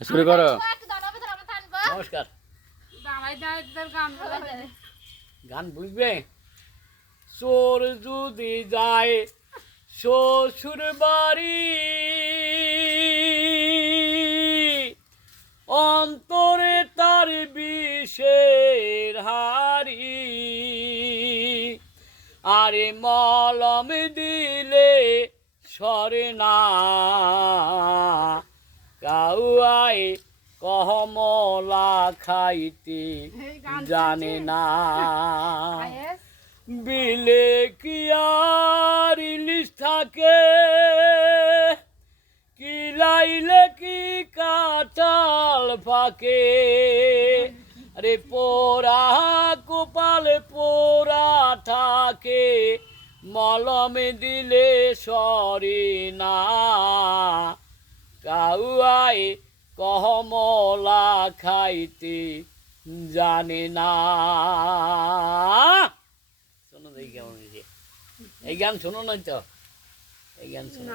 শুরু করো। নমস্কার। গান বুঝবে? চোর যদি যায় শ্বশুর বাড়ি, অন্তরে তার বিষের হাড়ি, আরে মলম দিলে সরে না, কাউয়ায় কহমলা খাইতে জানে না। বিলে কি আর ইলিশ থাকে, কিলাইলে কি কাঁঠাল ফাঁকে, আরে পোড়া কপাল পোড়া থাকে, মলম দিলে সরে না, কাউয়ায় কহমলা খাইতে জানে না। শোনো দেখি কেমন হয়েছে। এই গান শোনো না তো, এই গান শোনো।